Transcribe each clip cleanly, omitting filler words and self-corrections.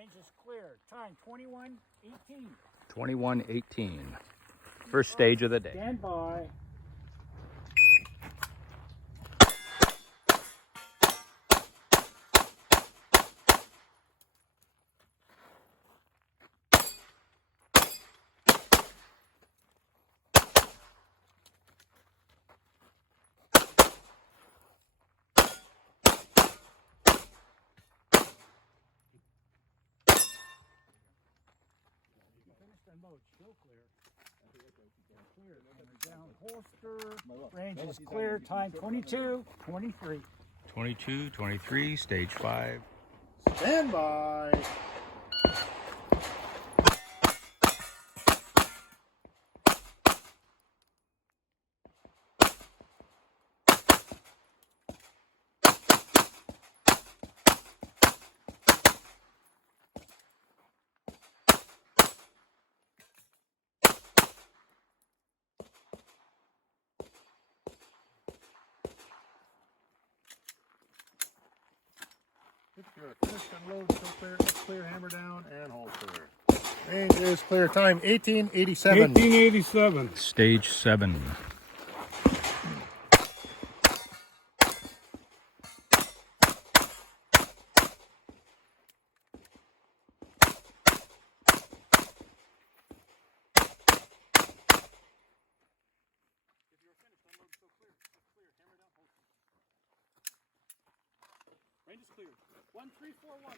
Range is clear. Time 21:18. 21:18. First stage of the day. Stand by. Mode, still clear. Clear. Down holster. Range is clear. Time 22:23. 22:23, stage 5. Stand by. Finish and load, still clear, clear, hammer down, and hold clear. Range is clear. Time 18:87. 1887. Stage 7. Range is clear. 1341.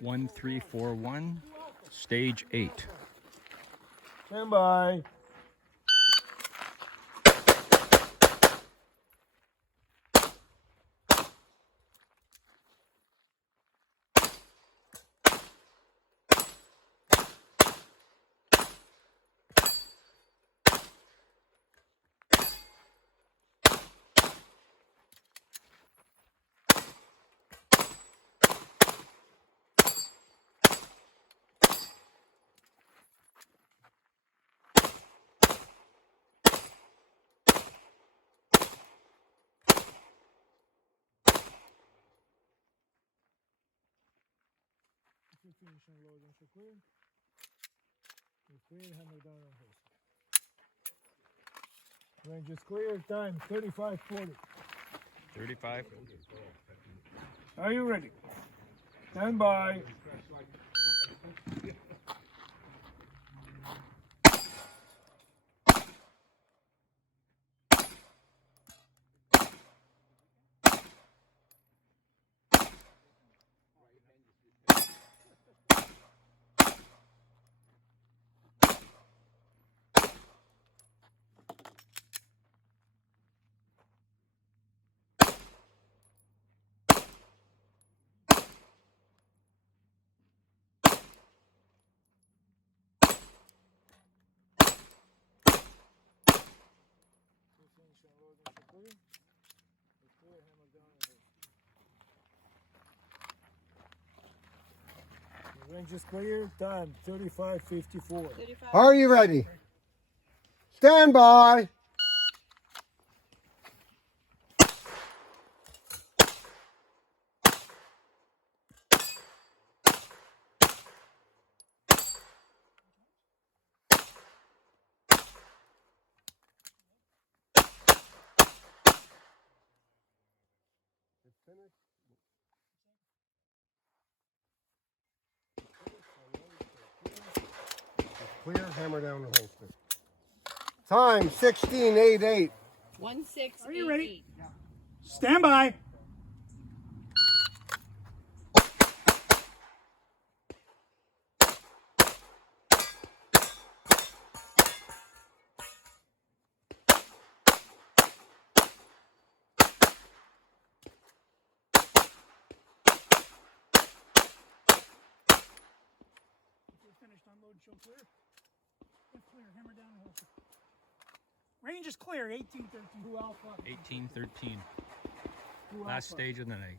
1341, stage 8. Stand by. Finish and load and so clear. Clear, hammer down on holster. Range is clear. Time 35:40. 35. Are you ready? Stand by. Range is clear. Time 35:54. Are you ready? Stand by. Clear, hammer down the holster. Time 16:88. 1688. Are you ready? Stand by. Finished, unload, show clear. Clear, hammer down the holster. Range is clear. 1813. 2 alpha. 1813. 2 Last alpha. stage of the night.